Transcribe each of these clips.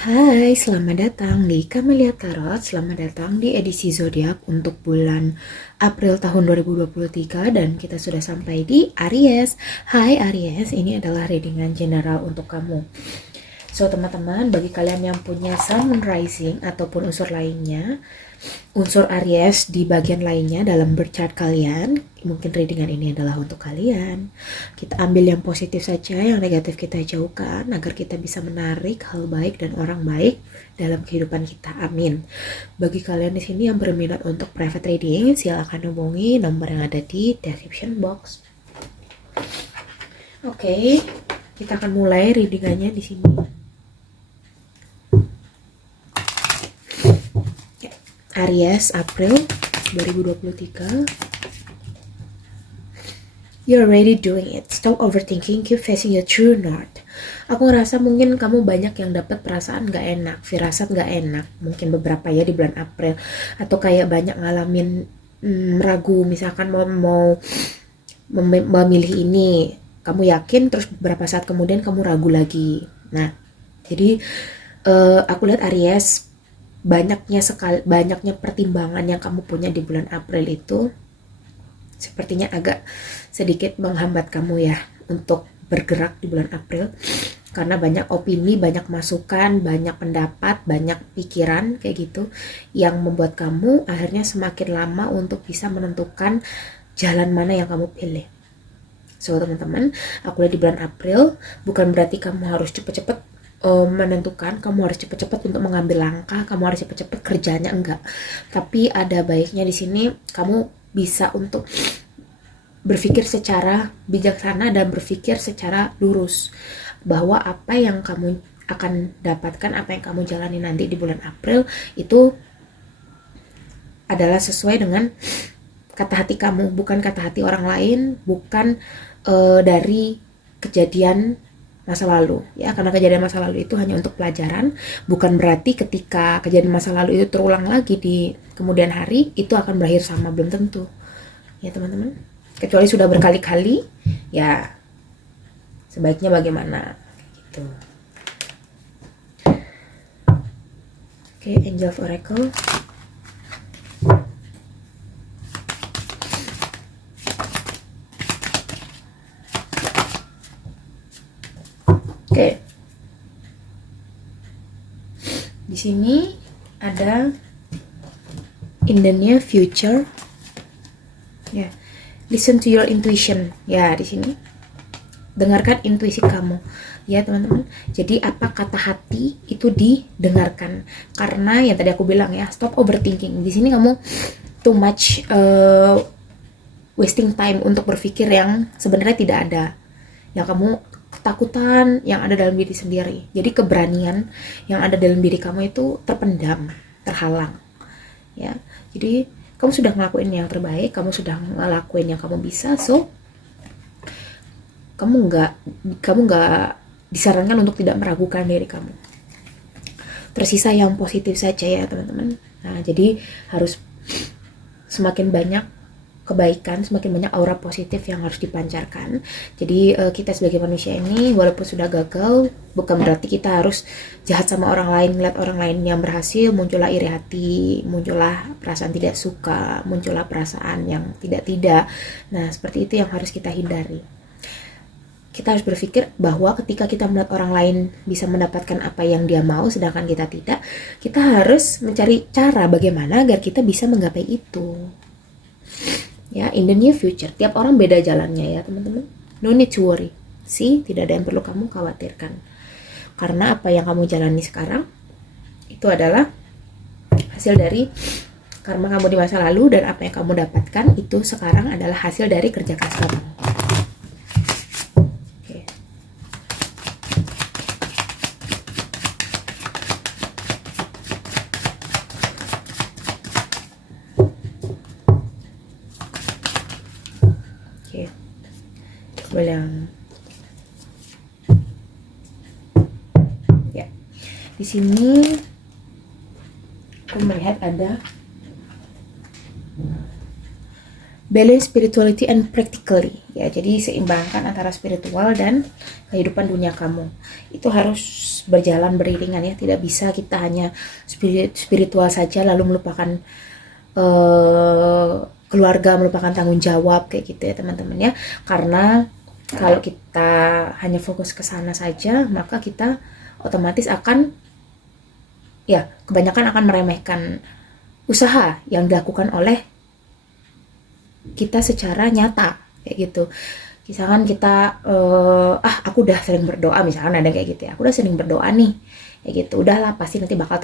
Hai, selamat datang di Camelia Tarot. Selamat datang di edisi zodiak untuk bulan April tahun 2023 dan kita sudah sampai di Aries. Hai Aries, ini adalah readingan general untuk kamu. So teman-teman, bagi kalian yang punya Sun, Moon, Rising ataupun unsur lainnya, unsur Aries di bagian lainnya dalam birth chart kalian, mungkin readingan ini adalah untuk kalian. Kita ambil yang positif saja, yang negatif kita jauhkan agar kita bisa menarik hal baik dan orang baik dalam kehidupan kita. Amin. Bagi kalian di sini yang berminat untuk private reading, silakan hubungi nomor yang ada di description box. Oke, kita akan mulai readingannya di sini. Aries, April 2023. You're already doing it. Stop overthinking, keep facing your true north. Aku ngerasa mungkin kamu banyak yang dapat perasaan gak enak, firasat gak enak. Mungkin beberapa ya di bulan April. Atau kayak banyak ngalamin ragu, misalkan mau memilih ini. Kamu yakin, terus beberapa saat kemudian kamu ragu lagi. Nah, jadi aku lihat Aries, banyaknya pertimbangan yang kamu punya di bulan April itu sepertinya agak sedikit menghambat kamu ya untuk bergerak di bulan April, karena banyak opini, banyak masukan, banyak pendapat, banyak pikiran kayak gitu yang membuat kamu akhirnya semakin lama untuk bisa menentukan jalan mana yang kamu pilih. So teman-teman, aku lihat di bulan April bukan berarti kamu harus cepet-cepet menentukan, kamu harus cepet-cepet untuk mengambil langkah, kamu harus cepet-cepet kerjanya, enggak. Tapi ada baiknya di sini kamu bisa untuk berpikir secara bijaksana dan berpikir secara lurus bahwa apa yang kamu akan dapatkan, apa yang kamu jalani nanti di bulan April itu adalah sesuai dengan kata hati kamu, bukan kata hati orang lain, bukan dari kejadian masa lalu ya, karena kejadian masa lalu itu hanya untuk pelajaran, bukan berarti ketika kejadian masa lalu itu terulang lagi di kemudian hari itu akan berakhir sama, belum tentu ya teman-teman, kecuali sudah berkali-kali ya sebaiknya bagaimana gitu. Oke, Angel of Oracle. Oke. Di sini ada in the near future. Ya. Yeah. Listen to your intuition. Ya, di sini dengarkan intuisi kamu. Ya, teman-teman. Jadi apa kata hati itu didengarkan. Karena yang tadi aku bilang ya, stop overthinking. Di sini kamu too much wasting time untuk berpikir yang sebenarnya tidak ada. Yang kamu ketakutan yang ada dalam diri sendiri. Jadi keberanian yang ada dalam diri kamu itu terpendam, terhalang. Ya. Jadi kamu sudah ngelakuin yang terbaik, kamu sudah ngelakuin yang kamu bisa, so kamu nggak disarankan untuk tidak meragukan diri kamu. Tersisa yang positif saja ya teman-teman. Nah, jadi harus semakin banyak kebaikan, semakin banyak aura positif yang harus dipancarkan. Jadi kita sebagai manusia ini walaupun sudah gagal, bukan berarti kita harus jahat sama orang lain, melihat orang lain yang berhasil, muncullah iri hati, muncullah perasaan tidak suka, muncullah perasaan yang tidak. Nah, seperti itu yang harus kita hindari. Kita harus berpikir bahwa ketika kita melihat orang lain bisa mendapatkan apa yang dia mau sedangkan kita tidak, kita harus mencari cara bagaimana agar kita bisa menggapai itu. Ya, in the near future, tiap orang beda jalannya ya teman-teman. No need to worry. Tidak ada yang perlu kamu khawatirkan. Karena apa yang kamu jalani sekarang itu adalah hasil dari karma kamu di masa lalu, dan apa yang kamu dapatkan itu sekarang adalah hasil dari kerja keras kamu. Oke. Bilang ya, di sini aku melihat ada balance spirituality and practically, ya. Jadi seimbangkan antara spiritual dan kehidupan dunia kamu. Itu harus berjalan beriringan, ya. Tidak bisa kita hanya spiritual saja lalu melupakan keluarga, melupakan tanggung jawab, kayak gitu ya teman-teman ya. Karena kalau kita hanya fokus ke sana saja, maka kita otomatis akan, ya, kebanyakan akan meremehkan usaha yang dilakukan oleh kita secara nyata, kayak gitu. Misalkan kita aku udah sering berdoa, misalkan ada kayak gitu ya, aku udah sering berdoa nih, kayak gitu, udahlah pasti nanti bakal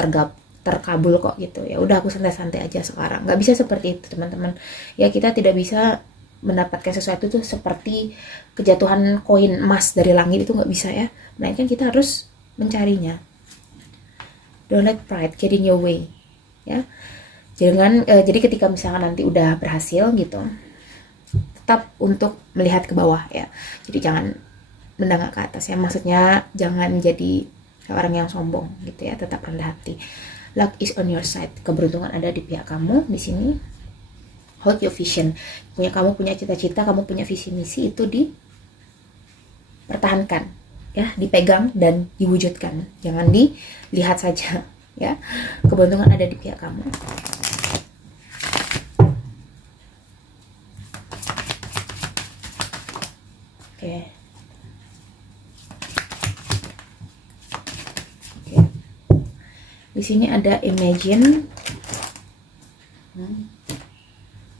terkabul kok, gitu ya. Udah aku santai-santai aja sekarang. Nggak bisa seperti itu teman-teman ya. Kita tidak bisa mendapatkan sesuatu tuh seperti kejatuhan koin emas dari langit, itu nggak bisa ya. Melainkan kita harus mencarinya. Don't let pride get in your way, ya. Jadi ketika misalkan nanti udah berhasil gitu, tetap untuk melihat ke bawah ya. Jadi jangan mendongak ke atas ya. Maksudnya jangan jadi orang yang sombong gitu ya. Tetap rendah hati. Luck is on your side. Keberuntungan ada di pihak kamu di sini. Hold your vision. Kamu punya cita-cita, kamu punya visi misi, itu dipertahankan ya, dipegang dan diwujudkan. Jangan dilihat saja ya. Keberuntungan ada di pihak kamu. Oke. Di sini ada imagine,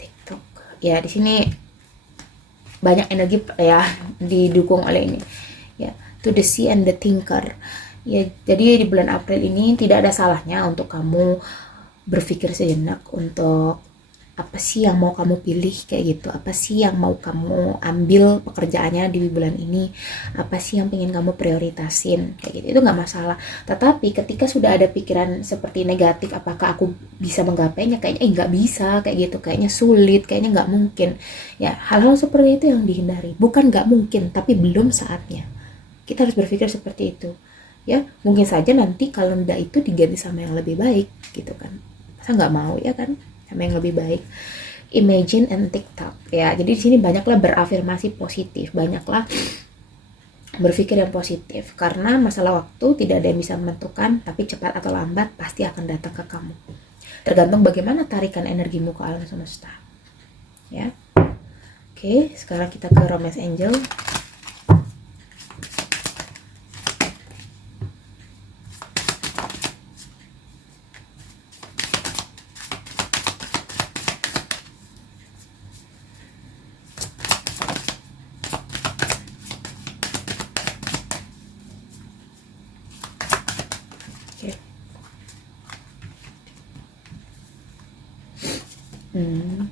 TikTok. Ya, di sini banyak energi ya, didukung oleh ini. Ya, to the sea and the thinker. Ya, jadi di bulan April ini tidak ada salahnya untuk kamu berpikir sejenak untuk apa sih yang mau kamu pilih, kayak gitu. Apa sih yang mau kamu ambil pekerjaannya di bulan ini, apa sih yang pengen kamu prioritasin, kayak gitu. Itu nggak masalah. Tetapi ketika sudah ada pikiran seperti negatif, apakah aku bisa menggapainya, kayaknya nggak bisa, kayak gitu, kayaknya sulit, kayaknya nggak mungkin ya. Hal-hal seperti itu yang dihindari. Bukan nggak mungkin, tapi belum saatnya. Kita harus berpikir seperti itu ya. Mungkin saja nanti kalenda itu diganti sama yang lebih baik, gitu kan. Masa nggak mau ya kan, sama yang lebih baik. Imagine and TikTok ya. Jadi di sini banyaklah berafirmasi positif, banyaklah berpikir yang positif, karena masalah waktu tidak ada yang bisa menentukan, tapi cepat atau lambat pasti akan datang ke kamu. Tergantung bagaimana tarikan energimu ke alam semesta ya. Oke, sekarang kita ke Romance Angel.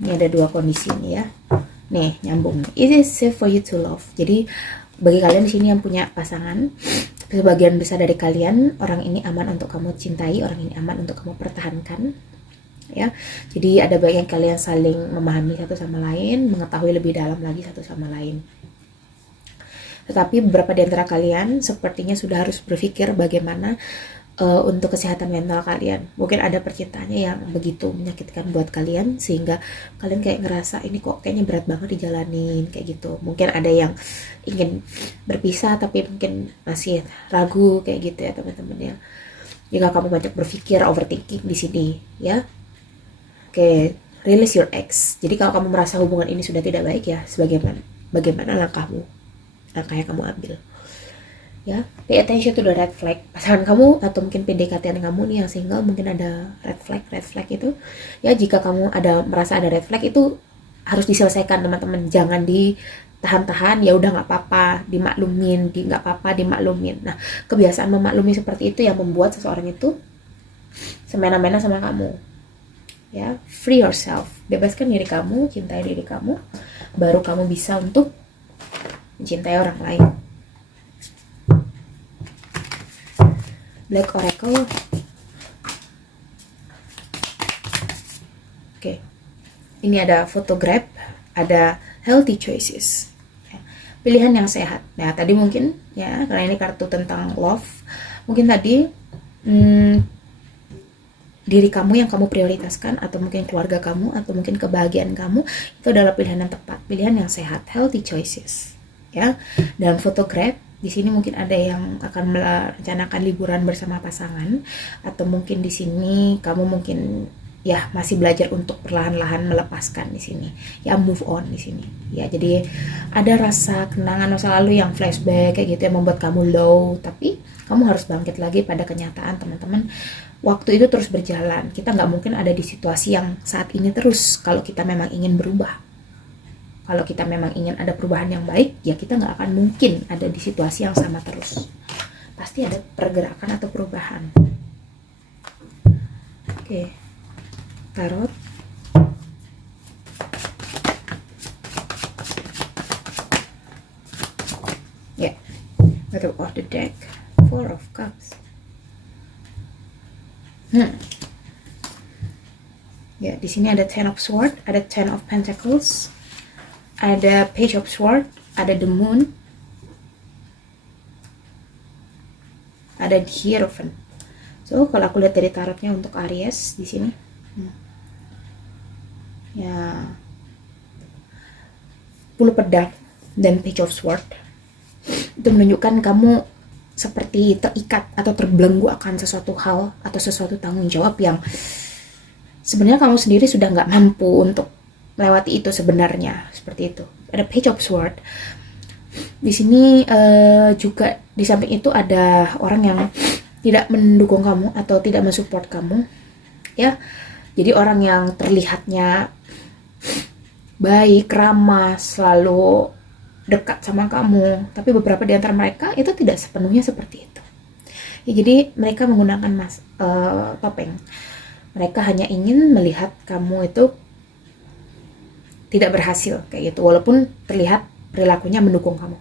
Ini ada dua kondisi nih ya. Nih, nyambung. It is safe for you to love. Jadi bagi kalian di sini yang punya pasangan, sebagian besar dari kalian, orang ini aman untuk kamu cintai, orang ini aman untuk kamu pertahankan. Ya. Jadi ada bagian kalian saling memahami satu sama lain, mengetahui lebih dalam lagi satu sama lain. Tetapi beberapa di antara kalian sepertinya sudah harus berpikir bagaimana untuk kesehatan mental kalian. Mungkin ada percintaannya yang begitu menyakitkan buat kalian sehingga kalian kayak ngerasa ini kok kayaknya berat banget dijalanin, kayak gitu. Mungkin ada yang ingin berpisah tapi mungkin masih ragu, kayak gitu ya teman-teman ya. Jika kamu banyak berpikir, overthinking di sini ya. Oke, release your ex. Jadi kalau kamu merasa hubungan ini sudah tidak baik ya, bagaimana langkahmu? Langkah yang kamu ambil. Ya, pay attention to the red flag. Pasangan kamu atau mungkin PDKT kamu nih yang single, mungkin ada red flag itu. Ya, jika kamu merasa ada red flag itu harus diselesaikan teman-teman. Jangan ditahan-tahan. Ya udah nggak apa-apa, dimaklumin, nggak apa-apa dimaklumin. Nah, kebiasaan memaklumi seperti itu yang membuat seseorang itu semena-mena sama kamu. Ya, free yourself. Bebaskan diri kamu, cintai diri kamu, baru kamu bisa untuk mencintai orang lain. Black Oracle. Oke. Ini ada photograph, ada healthy choices. Ya. Pilihan yang sehat. Nah, tadi mungkin ya, karena ini kartu tentang love, mungkin tadi diri kamu yang kamu prioritaskan, atau mungkin keluarga kamu, atau mungkin kebahagiaan kamu, itu adalah pilihan yang tepat, pilihan yang sehat, healthy choices. Ya, dalam photograph di sini mungkin ada yang akan merencanakan liburan bersama pasangan, atau mungkin di sini kamu mungkin ya masih belajar untuk perlahan-lahan melepaskan di sini, ya move on di sini. Ya, jadi ada rasa kenangan masa lalu yang flashback kayak gitu yang membuat kamu low, tapi kamu harus bangkit lagi pada kenyataan, teman-teman. Waktu itu terus berjalan. Kita nggak mungkin ada di situasi yang saat ini terus kalau kita memang ingin berubah. Kalau kita memang ingin ada perubahan yang baik, ya kita nggak akan mungkin ada di situasi yang sama terus. Pasti ada pergerakan atau perubahan. Oke, tarot. Ya, bottom of the deck, Four of Cups. Ya, di sini ada Ten of Swords, ada Ten of Pentacles, ada Page of Swords, ada The Moon, ada The Hierophant. So, kalau aku lihat dari tarotnya untuk Aries di sini, ya 10 pedang dan Page of Swords itu menunjukkan kamu seperti terikat atau terbelenggu akan sesuatu hal atau sesuatu tanggung jawab yang sebenarnya kamu sendiri sudah nggak mampu untuk melewati itu sebenarnya, seperti itu. Ada Page of Swords. Di sini juga di samping itu ada orang yang tidak mendukung kamu atau tidak mensupport kamu, ya. Jadi orang yang terlihatnya baik, ramah, selalu dekat sama kamu, tapi beberapa di antara mereka itu tidak sepenuhnya seperti itu. Ya, jadi mereka menggunakan topeng. Mereka hanya ingin melihat kamu itu tidak berhasil kayak gitu, walaupun terlihat perilakunya mendukung kamu.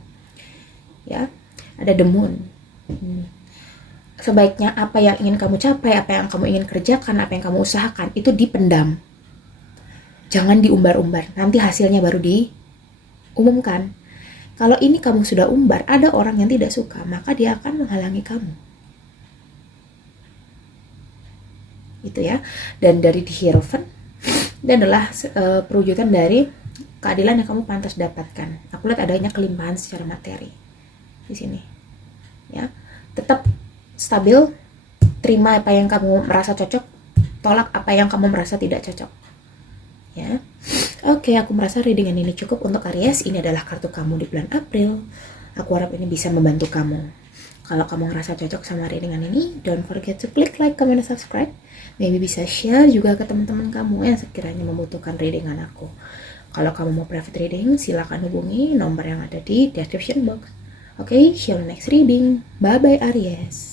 Ya, ada The Moon. Sebaiknya apa yang ingin kamu capai, apa yang kamu ingin kerjakan, apa yang kamu usahakan itu dipendam. Jangan diumbar-umbar. Nanti hasilnya baru diumumkan. Kalau ini kamu sudah umbar, ada orang yang tidak suka, maka dia akan menghalangi kamu. Itu ya. Dan dari The Hierophant, itu adalah perwujudan dari keadilan yang kamu pantas dapatkan. Aku lihat adanya kelimpahan secara materi di sini. Ya, tetap stabil, terima apa yang kamu merasa cocok, tolak apa yang kamu merasa tidak cocok. Ya. Oke, aku merasa readingan ini cukup untuk Aries. Ini adalah kartu kamu di bulan April. Aku harap ini bisa membantu kamu. Kalau kamu ngerasa cocok sama readingan ini, don't forget to click like, comment, dan subscribe. Maybe bisa share juga ke teman-teman kamu yang sekiranya membutuhkan readingan aku. Kalau kamu mau private reading, silakan hubungi nomor yang ada di description box. Oke, see you next reading. Bye-bye Aries.